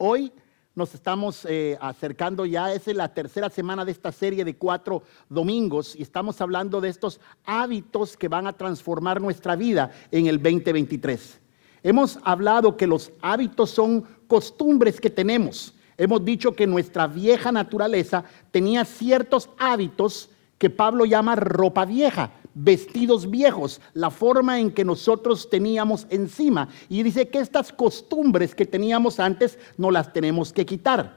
Hoy nos estamos acercando, ya es la tercera semana de esta serie de 4 domingos y estamos hablando de estos hábitos que van a transformar nuestra vida en el 2023. Hemos hablado que los hábitos son costumbres que tenemos. Hemos dicho que nuestra vieja naturaleza tenía ciertos hábitos que Pablo llama ropa vieja, vestidos viejos, la forma en que nosotros teníamos encima. Y dice que estas costumbres que teníamos antes no las tenemos que quitar.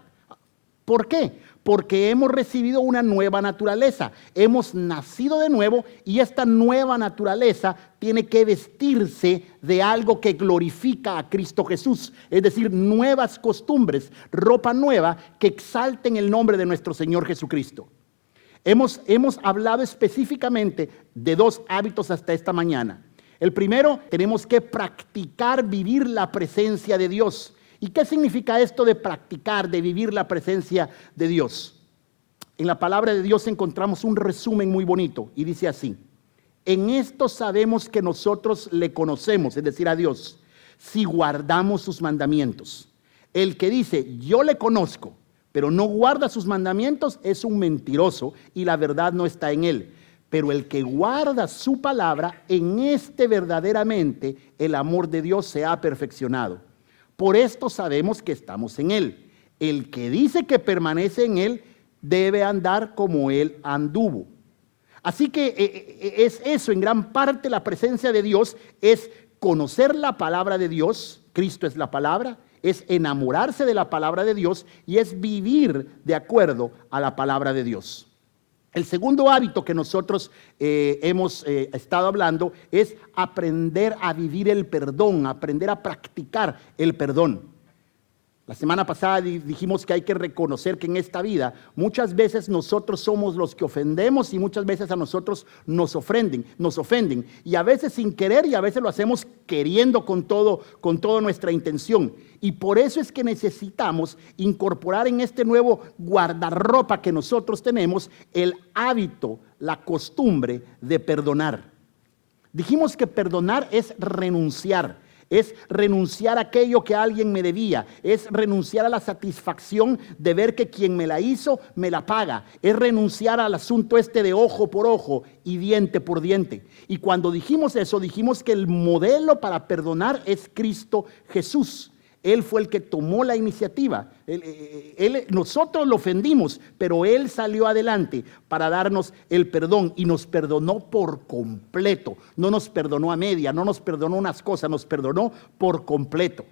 ¿Por qué? Porque hemos recibido una nueva naturaleza, hemos nacido de nuevo y esta nueva naturaleza tiene que vestirse de algo que glorifica a Cristo Jesús, es decir, nuevas costumbres, ropa nueva que exalten el nombre de nuestro Señor Jesucristo. Hemos hablado específicamente de 2 hábitos hasta esta mañana. El primero, tenemos que practicar vivir la presencia de Dios. ¿Y qué significa esto de practicar, de vivir la presencia de Dios? En la palabra de Dios encontramos un resumen muy bonito y dice así: en esto sabemos que nosotros le conocemos, es decir, a Dios, si guardamos sus mandamientos. El que dice, yo le conozco, pero no guarda sus mandamientos, es un mentiroso y la verdad no está en él. Pero el que guarda su palabra, en este verdaderamente el amor de Dios se ha perfeccionado. Por esto sabemos que estamos en él. El que dice que permanece en él debe andar como él anduvo. Así que es eso, en gran parte la presencia de Dios es conocer la palabra de Dios. Cristo es la palabra, es enamorarse de la palabra de Dios y es vivir de acuerdo a la palabra de Dios. El segundo hábito que nosotros hemos estado hablando es aprender a vivir el perdón, aprender a practicar el perdón. La semana pasada dijimos que hay que reconocer que en esta vida muchas veces nosotros somos los que ofendemos y muchas veces a nosotros nos ofenden y a veces sin querer y a veces lo hacemos queriendo con toda nuestra intención. Y por eso es que necesitamos incorporar en este nuevo guardarropa que nosotros tenemos el hábito, la costumbre de perdonar. Dijimos que perdonar es renunciar a aquello que alguien me debía, es renunciar a la satisfacción de ver que quien me la hizo me la paga, es renunciar al asunto de ojo por ojo y diente por diente. Y cuando dijimos eso, dijimos que el modelo para perdonar es Cristo Jesús. Él fue el que tomó la iniciativa. Nosotros lo ofendimos, pero Él salió adelante para darnos el perdón y nos perdonó por completo. No nos perdonó a media, no nos perdonó unas cosas, nos perdonó por completo.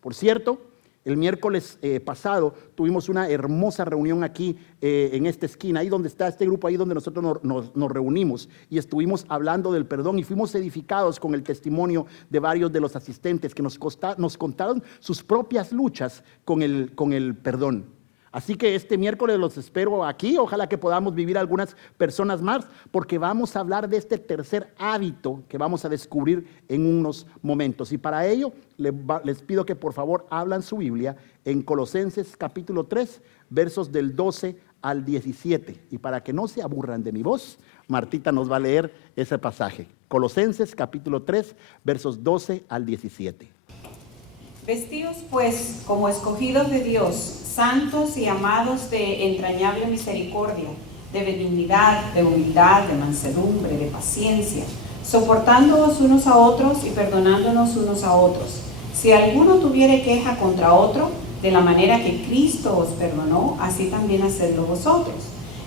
Por cierto, el miércoles pasado tuvimos una hermosa reunión aquí en esta esquina, ahí donde está este grupo, ahí donde nosotros nos reunimos y estuvimos hablando del perdón y fuimos edificados con el testimonio de varios de los asistentes que nos contaron sus propias luchas con el perdón. Así que este miércoles los espero aquí, ojalá que podamos vivir algunas personas más, porque vamos a hablar de este tercer hábito que vamos a descubrir en unos momentos. Y para ello les pido que por favor abran su Biblia en Colosenses capítulo 3, versos del 12 al 17. Y para que no se aburran de mi voz, Martita nos va a leer ese pasaje. Colosenses capítulo 3, versos 12 al 17. Vestíos pues como escogidos de Dios, santos y amados de entrañable misericordia, de benignidad, de humildad, de mansedumbre, de paciencia, soportándoos unos a otros y perdonándonos unos a otros. Si alguno tuviere queja contra otro, de la manera que Cristo os perdonó, así también hacedlo vosotros.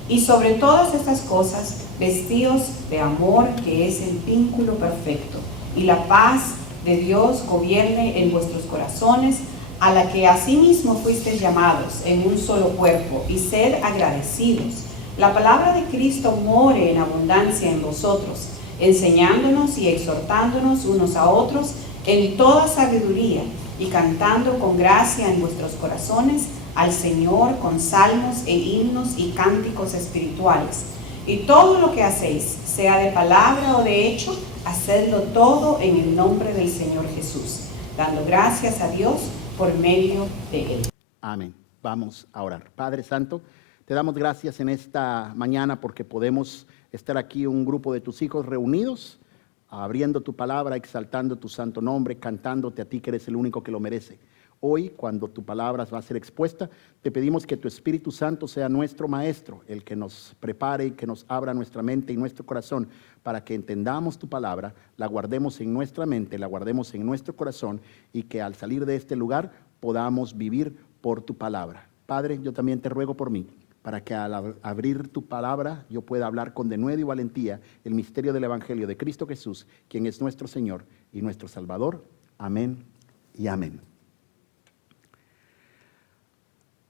Y sobre todas estas cosas, vestíos de amor, que es el vínculo perfecto, y la paz de Dios gobierne en vuestros corazones, a la que asimismo fuisteis llamados en un solo cuerpo, y sed agradecidos. La palabra de Cristo more en abundancia en vosotros, enseñándonos y exhortándonos unos a otros en toda sabiduría, y cantando con gracia en vuestros corazones al Señor con salmos e himnos y cánticos espirituales. Y todo lo que hacéis, sea de palabra o de hecho, hacedlo todo en el nombre del Señor Jesús, dando gracias a Dios por medio de Él. Amén. Vamos a orar. Padre Santo, te damos gracias en esta mañana porque podemos estar aquí un grupo de tus hijos reunidos abriendo tu palabra, exaltando tu santo nombre, cantándote a ti que eres el único que lo merece. Hoy, cuando tu palabra va a ser expuesta, te pedimos que tu Espíritu Santo sea nuestro maestro, el que nos prepare y que nos abra nuestra mente y nuestro corazón para que entendamos tu palabra, la guardemos en nuestra mente, la guardemos en nuestro corazón y que al salir de este lugar podamos vivir por tu palabra. Padre, yo también te ruego por mí, para que al abrir tu palabra yo pueda hablar con denuedo y valentía el misterio del Evangelio de Cristo Jesús, quien es nuestro Señor y nuestro Salvador. Amén y amén.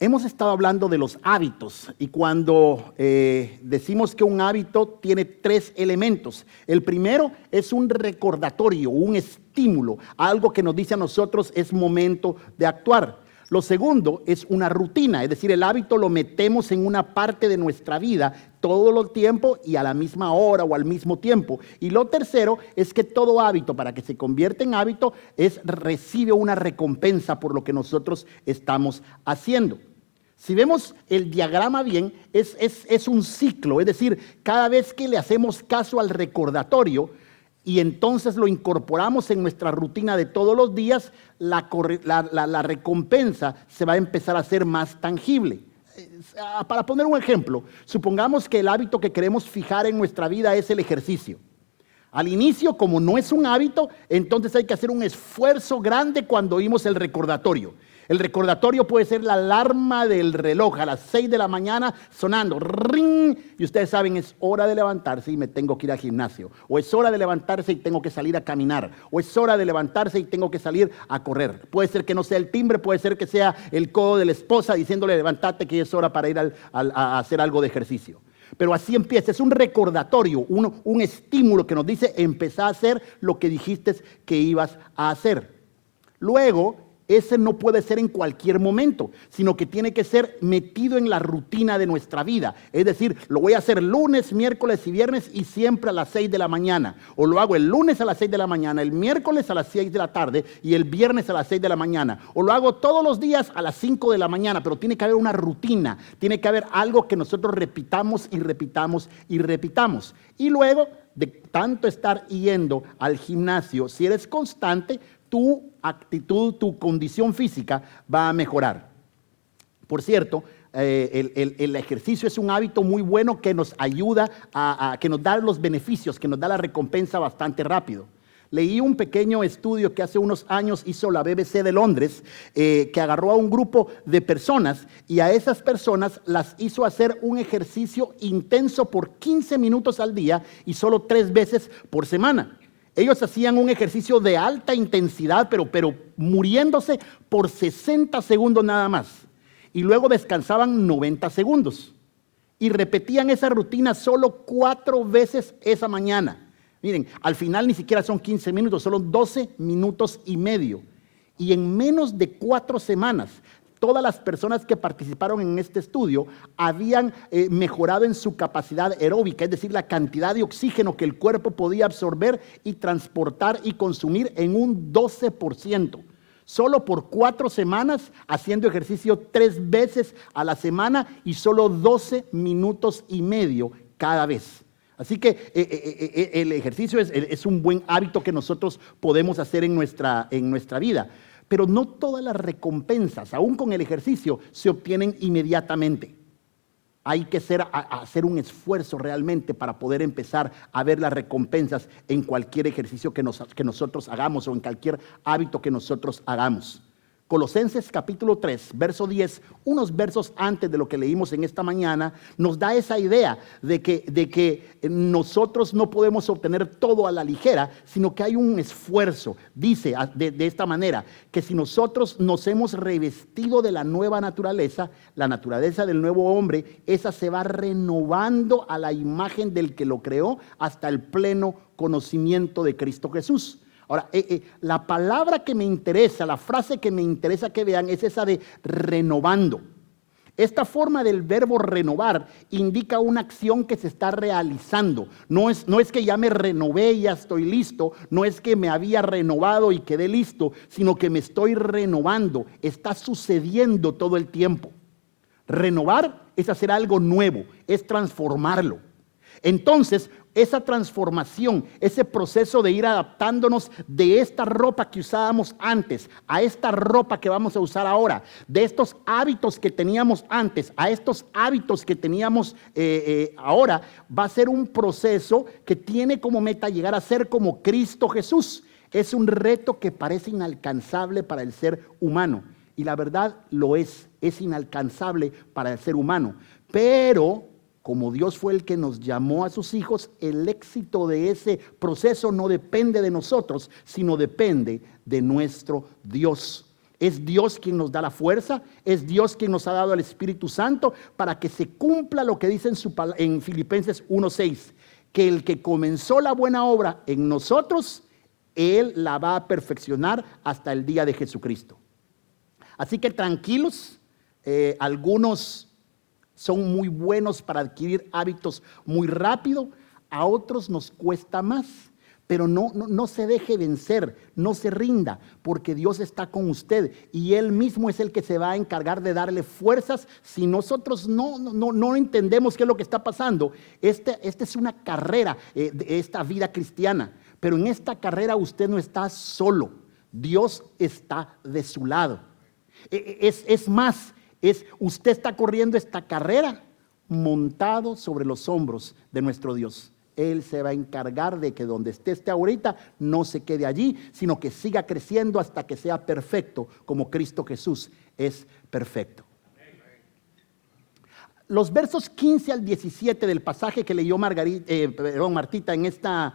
Hemos estado hablando de los hábitos y cuando decimos que un hábito tiene 3 elementos. El primero es un recordatorio, un estímulo, algo que nos dice a nosotros es momento de actuar. Lo segundo es una rutina, es decir, el hábito lo metemos en una parte de nuestra vida todo el tiempo y a la misma hora o al mismo tiempo. Y lo tercero es que todo hábito, para que se convierta en hábito, recibe una recompensa por lo que nosotros estamos haciendo. Si vemos el diagrama bien, es un ciclo, es decir, cada vez que le hacemos caso al recordatorio y entonces lo incorporamos en nuestra rutina de todos los días, la recompensa se va a empezar a hacer más tangible. Para poner un ejemplo, supongamos que el hábito que queremos fijar en nuestra vida es el ejercicio. Al inicio, como no es un hábito, entonces hay que hacer un esfuerzo grande cuando oímos el recordatorio. El recordatorio puede ser la alarma del reloj a las 6 de la mañana sonando, ring, y ustedes saben, es hora de levantarse y me tengo que ir al gimnasio, o es hora de levantarse y tengo que salir a caminar, o es hora de levantarse y tengo que salir a correr. Puede ser que no sea el timbre, puede ser que sea el codo de la esposa diciéndole levántate que es hora para ir a hacer algo de ejercicio. Pero así empieza, es un recordatorio, un estímulo que nos dice empezar a hacer lo que dijiste que ibas a hacer. Luego, ese no puede ser en cualquier momento, sino que tiene que ser metido en la rutina de nuestra vida. Es decir, lo voy a hacer lunes, miércoles y viernes y siempre a las 6 de la mañana. O lo hago el lunes a las 6 de la mañana, el miércoles a las 6 de la tarde y el viernes a las 6 de la mañana. O lo hago todos los días a las 5 de la mañana, pero tiene que haber una rutina, tiene que haber algo que nosotros repitamos y repitamos y repitamos. Y luego de tanto estar yendo al gimnasio, si eres constante, tu actitud, tu condición física va a mejorar. Por cierto, el ejercicio es un hábito muy bueno que nos ayuda que nos da los beneficios, que nos da la recompensa bastante rápido. Leí un pequeño estudio que hace unos años hizo la BBC de Londres, que agarró a un grupo de personas y a esas personas las hizo hacer un ejercicio intenso por 15 minutos al día y solo 3 veces por semana. Ellos hacían un ejercicio de alta intensidad, pero muriéndose por 60 segundos nada más. Y luego descansaban 90 segundos. Y repetían esa rutina solo 4 veces esa mañana. Miren, al final ni siquiera son 15 minutos, solo 12 minutos y medio. Y en menos de 4 semanas, todas las personas que participaron en este estudio habían mejorado en su capacidad aeróbica, es decir, la cantidad de oxígeno que el cuerpo podía absorber y transportar y consumir en un 12%. Solo por 4 semanas, haciendo ejercicio 3 veces a la semana y solo 12 minutos y medio cada vez. Así que el ejercicio es un buen hábito que nosotros podemos hacer en nuestra vida. Pero no todas las recompensas, aún con el ejercicio, se obtienen inmediatamente. Hay que hacer un esfuerzo realmente para poder empezar a ver las recompensas en cualquier ejercicio que nosotros hagamos o en cualquier hábito que nosotros hagamos. Colosenses capítulo 3, verso 10, unos versos antes de lo que leímos en esta mañana, nos da esa idea de que nosotros no podemos obtener todo a la ligera, sino que hay un esfuerzo. Dice de esta manera, que si nosotros nos hemos revestido de la nueva naturaleza, la naturaleza del nuevo hombre, esa se va renovando a la imagen del que lo creó hasta el pleno conocimiento de Cristo Jesús. Ahora, la palabra que me interesa, la frase que me interesa que vean es esa de renovando. Esta forma del verbo renovar indica una acción que se está realizando. No es que ya me renové y ya estoy listo, no es que me había renovado y quedé listo, sino que me estoy renovando. Está sucediendo todo el tiempo. Renovar es hacer algo nuevo, es transformarlo. Entonces, esa transformación, ese proceso de ir adaptándonos de esta ropa que usábamos antes a esta ropa que vamos a usar ahora, de estos hábitos que teníamos antes a estos hábitos que teníamos ahora, va a ser un proceso que tiene como meta llegar a ser como Cristo Jesús. Es un reto que parece inalcanzable para el ser humano, y la verdad lo es inalcanzable para el ser humano, pero como Dios fue el que nos llamó a sus hijos, el éxito de ese proceso no depende de nosotros, sino depende de nuestro Dios. Es Dios quien nos da la fuerza, es Dios quien nos ha dado el Espíritu Santo para que se cumpla lo que dice en Filipenses 1:6, que el que comenzó la buena obra en nosotros, Él la va a perfeccionar hasta el día de Jesucristo. Así que tranquilos, algunos son muy buenos para adquirir hábitos muy rápido, a otros nos cuesta más, pero no se deje vencer, no se rinda, porque Dios está con usted y Él mismo es el que se va a encargar de darle fuerzas. Si nosotros no entendemos qué es lo que está pasando, esta es una carrera de esta vida cristiana, pero en esta carrera usted no está solo, Dios está de su lado. Es más, usted está corriendo esta carrera montado sobre los hombros de nuestro Dios. Él se va a encargar de que donde esté ahorita no se quede allí, sino que siga creciendo hasta que sea perfecto, como Cristo Jesús es perfecto. Los versos 15 al 17 del pasaje que leyó Martita en esta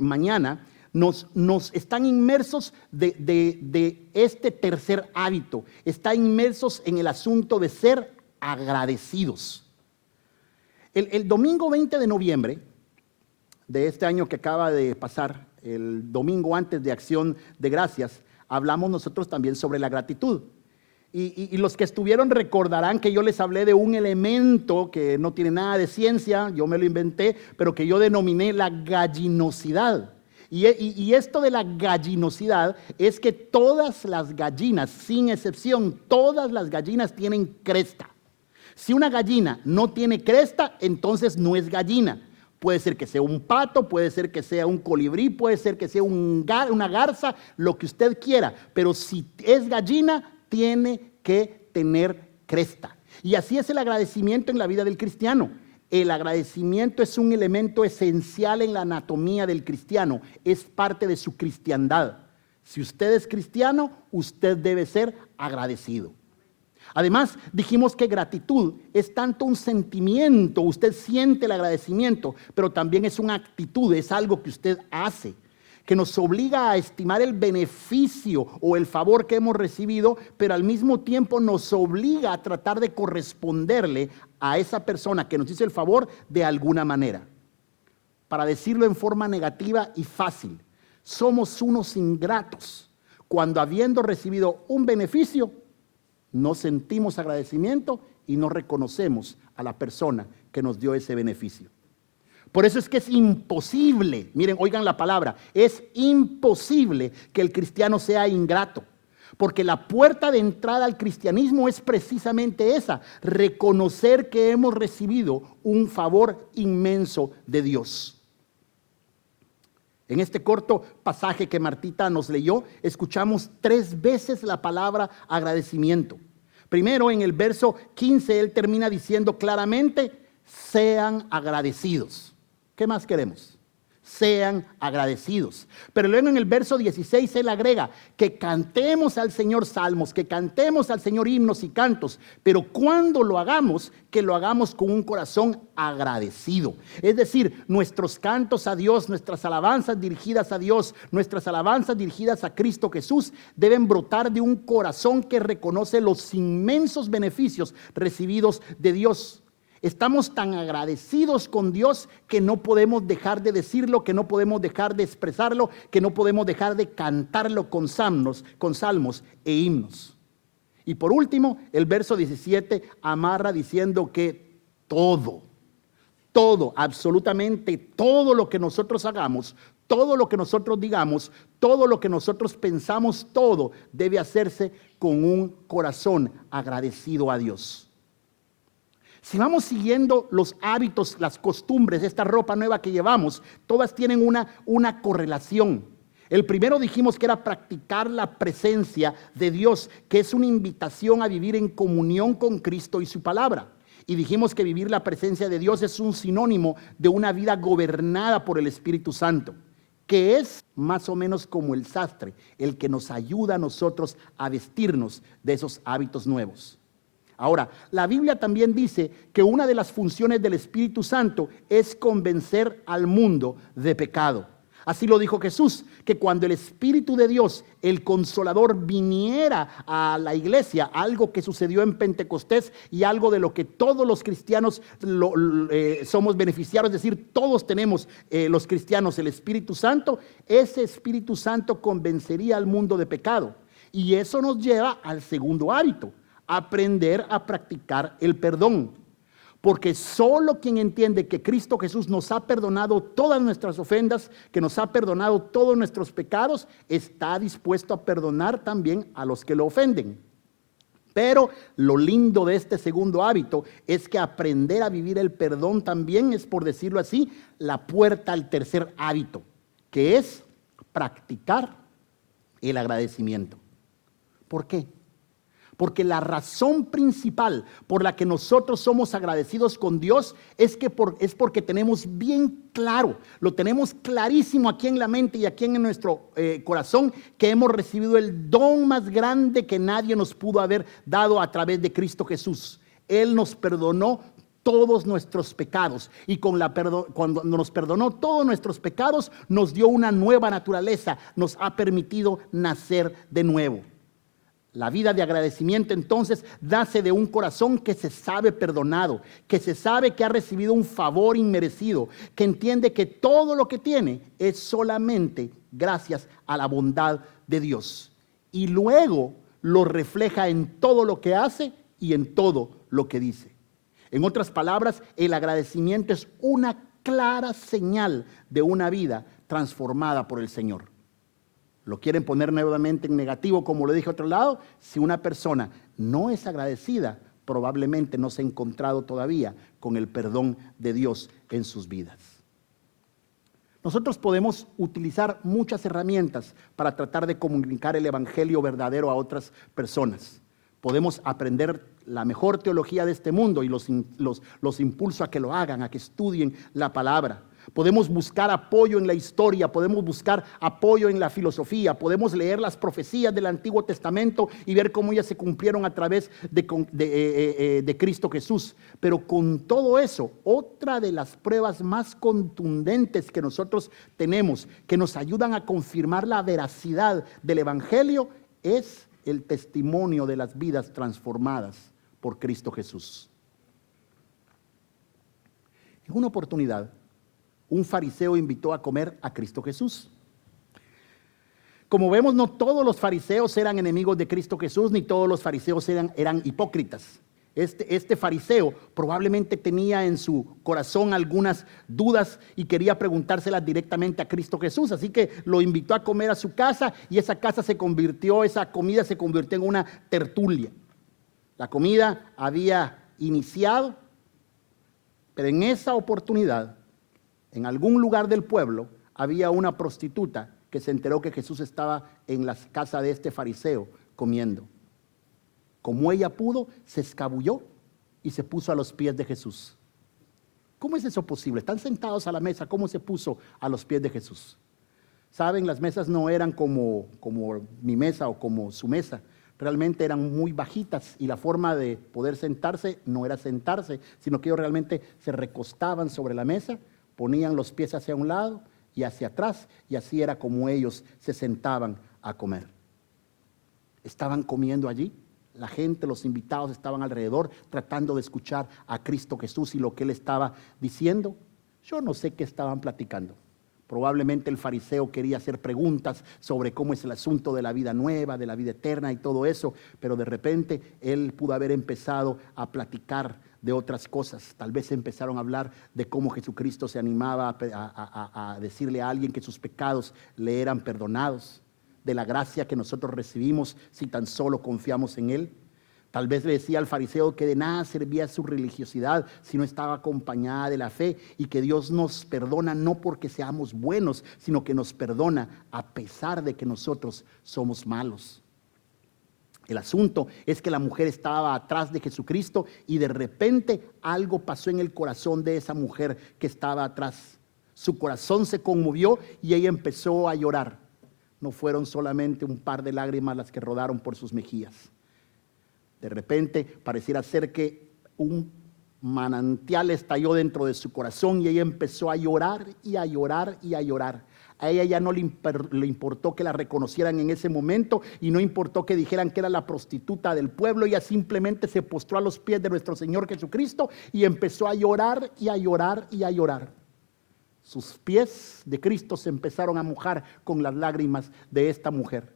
mañana nos están inmersos de este tercer hábito. Están inmersos en el asunto de ser agradecidos. El domingo 20 de noviembre de este año que acaba de pasar, el domingo antes de Acción de Gracias, hablamos nosotros también sobre la gratitud. Y los que estuvieron recordarán que yo les hablé de un elemento que no tiene nada de ciencia, yo me lo inventé, pero que yo denominé la gallinosidad. Y esto de la gallinosidad es que todas las gallinas, sin excepción, todas las gallinas tienen cresta. Si una gallina no tiene cresta, entonces no es gallina. Puede ser que sea un pato, puede ser que sea un colibrí, puede ser que sea una garza, lo que usted quiera. Pero si es gallina, tiene que tener cresta. Y así es el agradecimiento en la vida del cristiano. El agradecimiento es un elemento esencial en la anatomía del cristiano, es parte de su cristiandad. Si usted es cristiano, usted debe ser agradecido. Además, dijimos que gratitud es tanto un sentimiento, usted siente el agradecimiento, pero también es una actitud, es algo que usted hace, que nos obliga a estimar el beneficio o el favor que hemos recibido, pero al mismo tiempo nos obliga a tratar de corresponderle a esa persona que nos hizo el favor de alguna manera. Para decirlo en forma negativa y fácil, somos unos ingratos cuando, habiendo recibido un beneficio, no sentimos agradecimiento y no reconocemos a la persona que nos dio ese beneficio. Por eso es que es imposible, miren, oigan la palabra, es imposible que el cristiano sea ingrato, porque la puerta de entrada al cristianismo es precisamente esa, reconocer que hemos recibido un favor inmenso de Dios. En este corto pasaje que Martita nos leyó, escuchamos 3 veces la palabra agradecimiento. Primero, en el verso 15, él termina diciendo claramente, sean agradecidos. ¿Qué más queremos? Sean agradecidos. Pero luego en el verso 16 él agrega que cantemos al Señor salmos, que cantemos al Señor himnos y cantos, pero cuando lo hagamos, que lo hagamos con un corazón agradecido. Es decir, nuestros cantos a Dios, nuestras alabanzas dirigidas a Dios, nuestras alabanzas dirigidas a Cristo Jesús deben brotar de un corazón que reconoce los inmensos beneficios recibidos de Dios. Estamos tan agradecidos con Dios que no podemos dejar de decirlo, que no podemos dejar de expresarlo, que no podemos dejar de cantarlo con salmos e himnos. Y por último, el verso 17 amarra diciendo que todo, absolutamente todo lo que nosotros hagamos, todo lo que nosotros digamos, todo lo que nosotros pensamos, todo debe hacerse con un corazón agradecido a Dios. Si vamos siguiendo los hábitos, las costumbres, esta ropa nueva que llevamos, todas tienen una correlación. El primero dijimos que era practicar la presencia de Dios, que es una invitación a vivir en comunión con Cristo y su palabra. Y dijimos que vivir la presencia de Dios es un sinónimo de una vida gobernada por el Espíritu Santo, que es más o menos como el sastre, el que nos ayuda a nosotros a vestirnos de esos hábitos nuevos. Ahora, la Biblia también dice que una de las funciones del Espíritu Santo es convencer al mundo de pecado. Así lo dijo Jesús, que cuando el Espíritu de Dios, el Consolador, viniera a la iglesia, algo que sucedió en Pentecostés y algo de lo que todos los cristianos somos beneficiarios, es decir, todos tenemos los cristianos el Espíritu Santo, ese Espíritu Santo convencería al mundo de pecado. Y eso nos lleva al segundo hábito, aprender a practicar el perdón. Porque solo quien entiende que Cristo Jesús nos ha perdonado todas nuestras ofensas, que nos ha perdonado todos nuestros pecados, está dispuesto a perdonar también a los que lo ofenden. Pero lo lindo de este segundo hábito es que aprender a vivir el perdón también es, por decirlo así, la puerta al tercer hábito, que es practicar el agradecimiento. ¿Por qué? Porque la razón principal por la que nosotros somos agradecidos con Dios es porque tenemos bien claro, lo tenemos clarísimo aquí en la mente y aquí en nuestro corazón, que hemos recibido el don más grande que nadie nos pudo haber dado a través de Cristo Jesús. Él nos perdonó todos nuestros pecados, y cuando nos perdonó todos nuestros pecados, nos dio una nueva naturaleza, nos ha permitido nacer de nuevo. La vida de agradecimiento entonces nace de un corazón que se sabe perdonado, que se sabe que ha recibido un favor inmerecido, que entiende que todo lo que tiene es solamente gracias a la bondad de Dios. Y luego lo refleja en todo lo que hace y en todo lo que dice. En otras palabras, el agradecimiento es una clara señal de una vida transformada por el Señor. Lo quieren poner nuevamente en negativo, como lo dije a otro lado. Si una persona no es agradecida, probablemente no se ha encontrado todavía con el perdón de Dios en sus vidas. Nosotros podemos utilizar muchas herramientas para tratar de comunicar el evangelio verdadero a otras personas. Podemos aprender la mejor teología de este mundo y los impulso a que lo hagan, a que estudien la palabra. Podemos buscar apoyo en la historia, podemos buscar apoyo en la filosofía, podemos leer las profecías del Antiguo Testamento y ver cómo ellas se cumplieron a través de Cristo Jesús. Pero con todo eso, otra de las pruebas más contundentes que nosotros tenemos, que nos ayudan a confirmar la veracidad del Evangelio, es el testimonio de las vidas transformadas por Cristo Jesús. En una oportunidad, un fariseo invitó a comer a Cristo Jesús. Como vemos, no todos los fariseos eran enemigos de Cristo Jesús, ni todos los fariseos eran hipócritas. Este fariseo probablemente tenía en su corazón algunas dudas y quería preguntárselas directamente a Cristo Jesús. Así que lo invitó a comer a su casa, y esa comida se convirtió en una tertulia. La comida había iniciado, pero en esa oportunidad, en algún lugar del pueblo, había una prostituta que se enteró que Jesús estaba en la casa de este fariseo comiendo. Como ella pudo, se escabulló y se puso a los pies de Jesús. ¿Cómo es eso posible? Están sentados a la mesa, ¿cómo se puso a los pies de Jesús? Saben, las mesas no eran como mi mesa o como su mesa. Realmente eran muy bajitas, y la forma de poder sentarse no era sentarse, sino que ellos realmente se recostaban sobre la mesa, ponían los pies hacia un lado y hacia atrás, y así era como ellos se sentaban a comer. Estaban comiendo allí. La gente, los invitados estaban alrededor tratando de escuchar a Cristo Jesús y lo que Él estaba diciendo. Yo no sé qué estaban platicando. Probablemente el fariseo quería hacer preguntas sobre cómo es el asunto de la vida nueva, de la vida eterna y todo eso, pero de repente él pudo haber empezado a platicar de otras cosas. Tal vez empezaron a hablar de cómo Jesucristo se animaba a decirle a alguien que sus pecados le eran perdonados, de la gracia que nosotros recibimos si tan solo confiamos en Él. Tal vez le decía al fariseo que de nada servía su religiosidad si no estaba acompañada de la fe, y que Dios nos perdona no porque seamos buenos, sino que nos perdona a pesar de que nosotros somos malos. El asunto es que la mujer estaba atrás de Jesucristo y de repente algo pasó en el corazón de esa mujer que estaba atrás. Su corazón se conmovió y ella empezó a llorar. No fueron solamente un par de lágrimas las que rodaron por sus mejillas. De repente pareciera ser que un manantial estalló dentro de su corazón y ella empezó a llorar y a llorar y a llorar. A ella ya no le importó que la reconocieran en ese momento, y no importó que dijeran que era la prostituta del pueblo. Ella simplemente se postró a los pies de nuestro Señor Jesucristo y empezó a llorar y a llorar y a llorar. Sus pies de Cristo se empezaron a mojar con las lágrimas de esta mujer.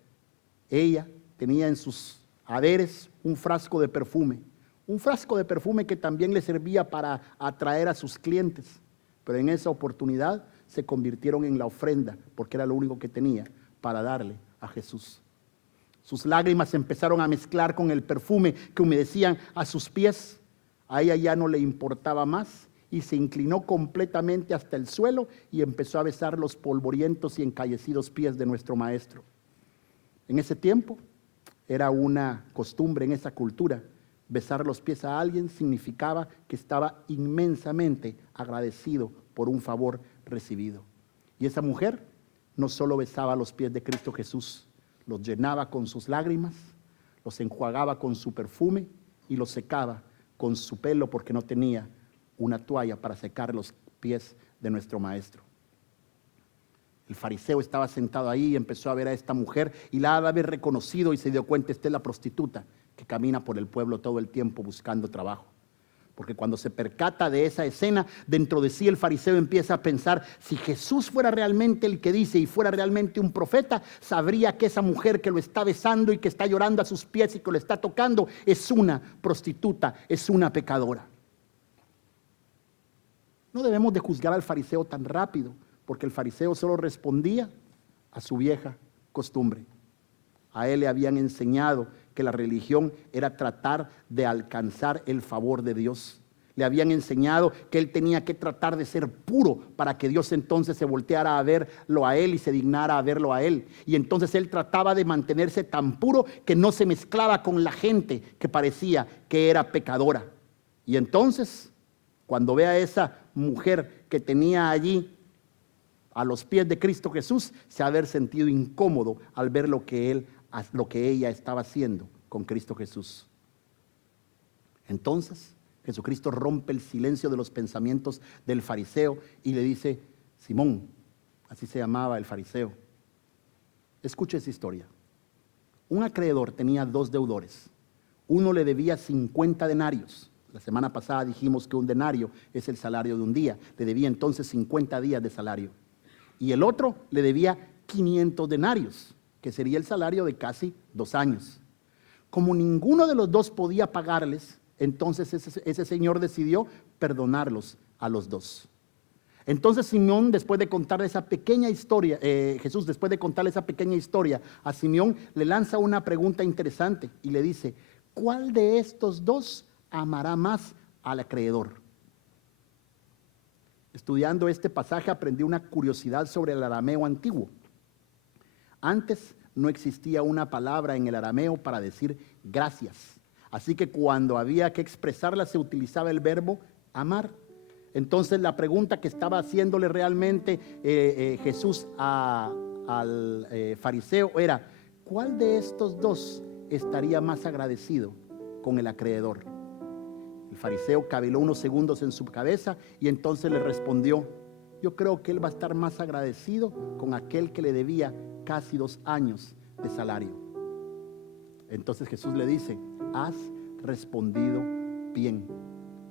Ella tenía en sus haberes un frasco de perfume que también le servía para atraer a sus clientes, pero en esa oportunidad se convirtieron en la ofrenda, porque era lo único que tenía para darle a Jesús. Sus lágrimas se empezaron a mezclar con el perfume que humedecían a sus pies. A ella ya no le importaba más y se inclinó completamente hasta el suelo y empezó a besar los polvorientos y encallecidos pies de nuestro Maestro. En ese tiempo era una costumbre en esa cultura. Besar los pies a alguien significaba que estaba inmensamente agradecido por un favor recibido. Y esa mujer no solo besaba los pies de Cristo Jesús, los llenaba con sus lágrimas, los enjuagaba con su perfume y los secaba con su pelo, porque no tenía una toalla para secar los pies de nuestro Maestro. El fariseo estaba sentado ahí y empezó a ver a esta mujer, y la ha de haber reconocido y se dio cuenta: esta es la prostituta que camina por el pueblo todo el tiempo buscando trabajo. Porque cuando se percata de esa escena, dentro de sí el fariseo empieza a pensar: si Jesús fuera realmente el que dice y fuera realmente un profeta, sabría que esa mujer que lo está besando y que está llorando a sus pies y que lo está tocando es una prostituta, es una pecadora. No debemos de juzgar al fariseo tan rápido, porque el fariseo solo respondía a su vieja costumbre. A él le habían enseñado que la religión era tratar de alcanzar el favor de Dios. Le habían enseñado que él tenía que tratar de ser puro para que Dios entonces se volteara a verlo a él y se dignara a verlo a él. Y entonces él trataba de mantenerse tan puro que no se mezclaba con la gente que parecía que era pecadora. Y entonces, cuando ve a esa mujer que tenía allí a los pies de Cristo Jesús, se ha de haber sentido incómodo al ver lo que ella estaba haciendo con Cristo Jesús. Entonces Jesucristo rompe el silencio de los pensamientos del fariseo y le dice: Simón, así se llamaba el fariseo, escucha esa historia. Un acreedor tenía 2 deudores. Uno le debía 50 denarios. La semana pasada dijimos que un denario es el salario de un día. Le debía entonces 50 días de salario. Y el otro le debía 500 denarios, que sería el salario de casi 2 años. Como ninguno de los dos podía pagarles, entonces ese señor decidió perdonarlos a los 2. Entonces Simeón, después de contarle esa pequeña historia, Jesús, después de contarle esa pequeña historia a Simeón, le lanza una pregunta interesante y le dice: ¿cuál de estos 2 amará más al acreedor? Estudiando este pasaje aprendí una curiosidad sobre el arameo antiguo. Antes no existía una palabra en el arameo para decir gracias. Así que cuando había que expresarla se utilizaba el verbo amar. Entonces la pregunta que estaba haciéndole realmente Jesús al fariseo era: ¿cuál de estos 2 estaría más agradecido con el acreedor? El fariseo caviló unos segundos en su cabeza y entonces le respondió: yo creo que él va a estar más agradecido con aquel que le debía casi 2 años de salario. Entonces Jesús le dice: has respondido bien.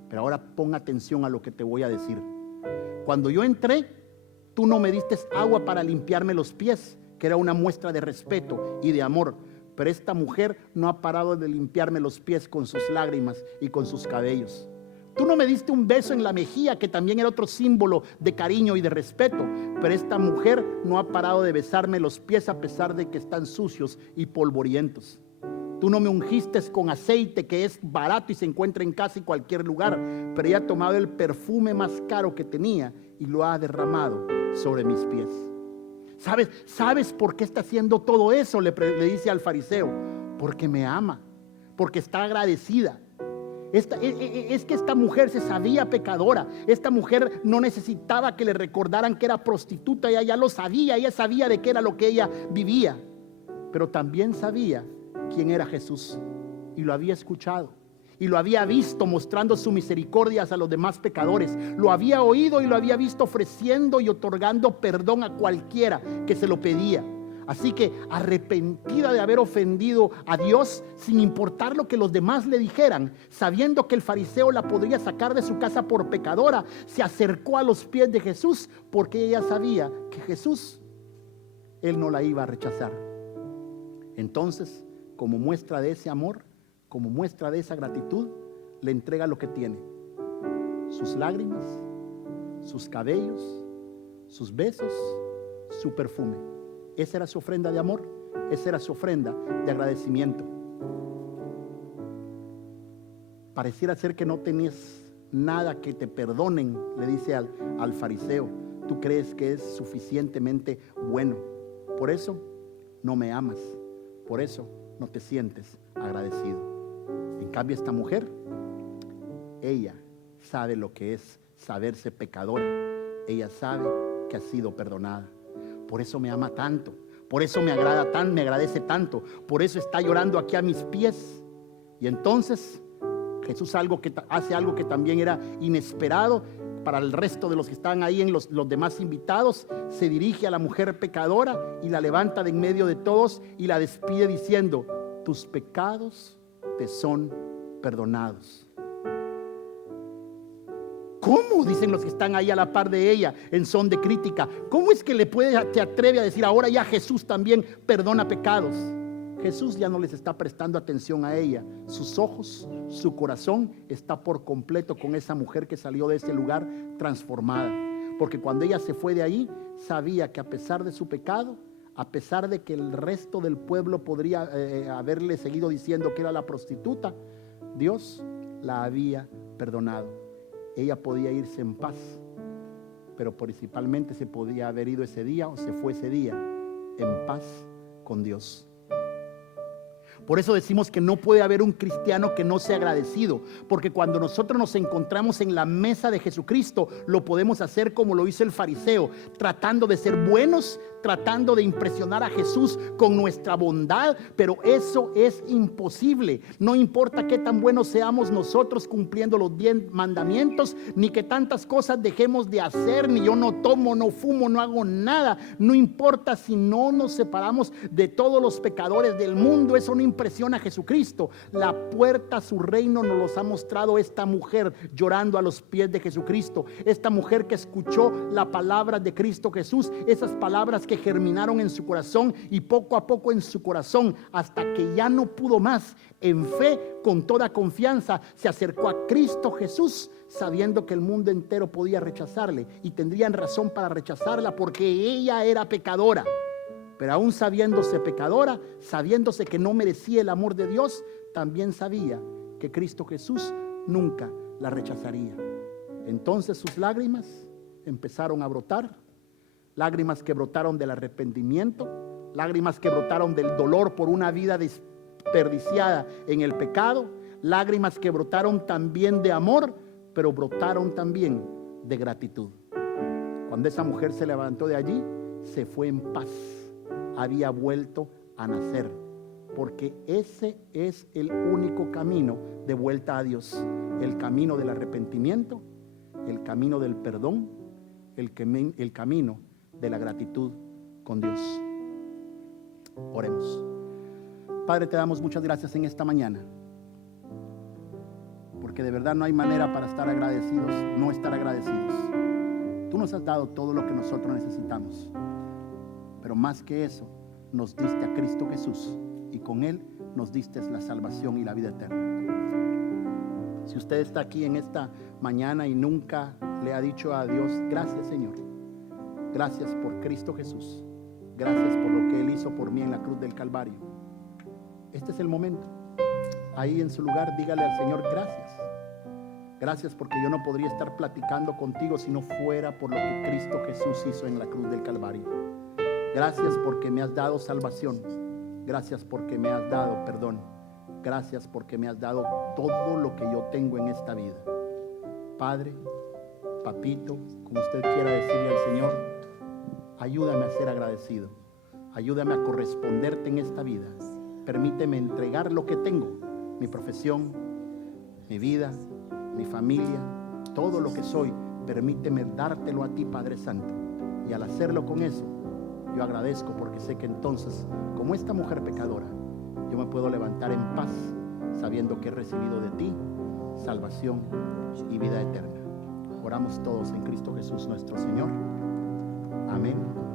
Pero ahora pon atención a lo que te voy a decir. Cuando yo entré, tú no me diste agua para limpiarme los pies, que era una muestra de respeto y de amor. Pero esta mujer no ha parado de limpiarme los pies con sus lágrimas y con sus cabellos. Tú no me diste un beso en la mejilla, que también era otro símbolo de cariño y de respeto. Pero esta mujer no ha parado de besarme los pies a pesar de que están sucios y polvorientos. Tú no me ungiste con aceite, que es barato y se encuentra en casi cualquier lugar, pero ella ha tomado el perfume más caro que tenía y lo ha derramado sobre mis pies. ¿Sabes por qué está haciendo todo eso? Le dice al fariseo. Porque me ama, porque está agradecida. Es que esta mujer se sabía pecadora. Esta mujer no necesitaba que le recordaran que era prostituta. Ella ya lo sabía, ella sabía de qué era lo que ella vivía. Pero también sabía quién era Jesús, y lo había escuchado, y lo había visto mostrando su misericordia a los demás pecadores. Lo había oído y lo había visto ofreciendo y otorgando perdón a cualquiera que se lo pedía. Así que, arrepentida de haber ofendido a Dios, sin importar lo que los demás le dijeran, sabiendo que el fariseo la podría sacar de su casa por pecadora, se acercó a los pies de Jesús, porque ella sabía que Jesús, él no la iba a rechazar. Entonces, como muestra de ese amor, como muestra de esa gratitud, le entrega lo que tiene: sus lágrimas, sus cabellos, sus besos, su perfume. Esa era su ofrenda de amor, esa era su ofrenda de agradecimiento. Pareciera ser que no tenías nada que te perdonen, le dice al fariseo. Tú crees que es suficientemente bueno, por eso no me amas, por eso no te sientes agradecido. En cambio, esta mujer, ella sabe lo que es saberse pecadora. Ella sabe que ha sido perdonada. Por eso me ama tanto, por eso me agrada tanto, me agradece tanto, por eso está llorando aquí a mis pies. Y entonces Jesús hace algo que también era inesperado para el resto de los que están ahí, en los demás invitados. Se dirige a la mujer pecadora y la levanta de en medio de todos y la despide diciendo: tus pecados te son perdonados. ¿Cómo? Dicen los que están ahí a la par de ella en son de crítica. ¿Cómo es que te atreve a decir ahora ya Jesús también perdona pecados? Jesús ya no les está prestando atención a ella. Sus ojos, su corazón está por completo con esa mujer que salió de ese lugar transformada. Porque cuando ella se fue de ahí, sabía que a pesar de su pecado, a pesar de que el resto del pueblo podría haberle seguido diciendo que era la prostituta, Dios la había perdonado. Ella podía irse en paz, pero principalmente se podía haber ido ese día, o se fue ese día en paz con Dios. Por eso decimos que no puede haber un cristiano que no sea agradecido, porque cuando nosotros nos encontramos en la mesa de Jesucristo, lo podemos hacer como lo hizo el fariseo, tratando de ser buenos, tratando de impresionar a Jesús con nuestra bondad, pero eso es imposible. No importa qué tan buenos seamos nosotros cumpliendo los 10 mandamientos, ni que tantas cosas dejemos de hacer, ni yo no tomo, no fumo, no hago nada. No importa si no nos separamos de todos los pecadores del mundo, eso no impresiona a Jesucristo. La puerta a su reino nos los ha mostrado esta mujer llorando a los pies de Jesucristo. Esta mujer que escuchó la palabra de Cristo Jesús, esas palabras que germinaron en su corazón y poco a poco en su corazón, hasta que ya no pudo más, en fe, con toda confianza, se acercó a Cristo Jesús, sabiendo que el mundo entero podía rechazarle y tendrían razón para rechazarla porque ella era pecadora. Pero aún sabiéndose pecadora, sabiéndose que no merecía el amor de Dios, también sabía que Cristo Jesús nunca la rechazaría. Entonces sus lágrimas empezaron a brotar, lágrimas que brotaron del arrepentimiento, lágrimas que brotaron del dolor por una vida desperdiciada en el pecado, lágrimas que brotaron también de amor, pero brotaron también de gratitud. Cuando esa mujer se levantó de allí, se fue en paz. Había vuelto a nacer, porque ese es el único camino de vuelta a Dios: el camino del arrepentimiento, el camino del perdón, el camino de la gratitud con Dios. Oremos. Padre, te damos muchas gracias en esta mañana, porque de verdad no hay manera para estar agradecidos, no estar agradecidos. Tú nos has dado todo lo que nosotros necesitamos, pero más que eso, nos diste a Cristo Jesús, y con Él nos diste la salvación y la vida eterna. Si usted está aquí en esta mañana y nunca le ha dicho a Dios: gracias, Señor, gracias por Cristo Jesús, gracias por lo que Él hizo por mí en la cruz del Calvario, este es el momento. Ahí en su lugar, dígale al Señor, gracias. Gracias porque yo no podría estar platicando contigo si no fuera por lo que Cristo Jesús hizo en la cruz del Calvario. Gracias porque me has dado salvación. Gracias porque me has dado perdón. Gracias porque me has dado todo lo que yo tengo en esta vida. Padre, papito, como usted quiera decirle al Señor, ayúdame a ser agradecido. Ayúdame a corresponderte en esta vida. Permíteme entregar lo que tengo, mi profesión, mi vida, mi familia, todo lo que soy. Permíteme dártelo a ti, Padre Santo. Y al hacerlo con eso, yo agradezco porque sé que entonces, como esta mujer pecadora, yo me puedo levantar en paz, sabiendo que he recibido de ti salvación y vida eterna. Oramos todos en Cristo Jesús nuestro Señor. Amén.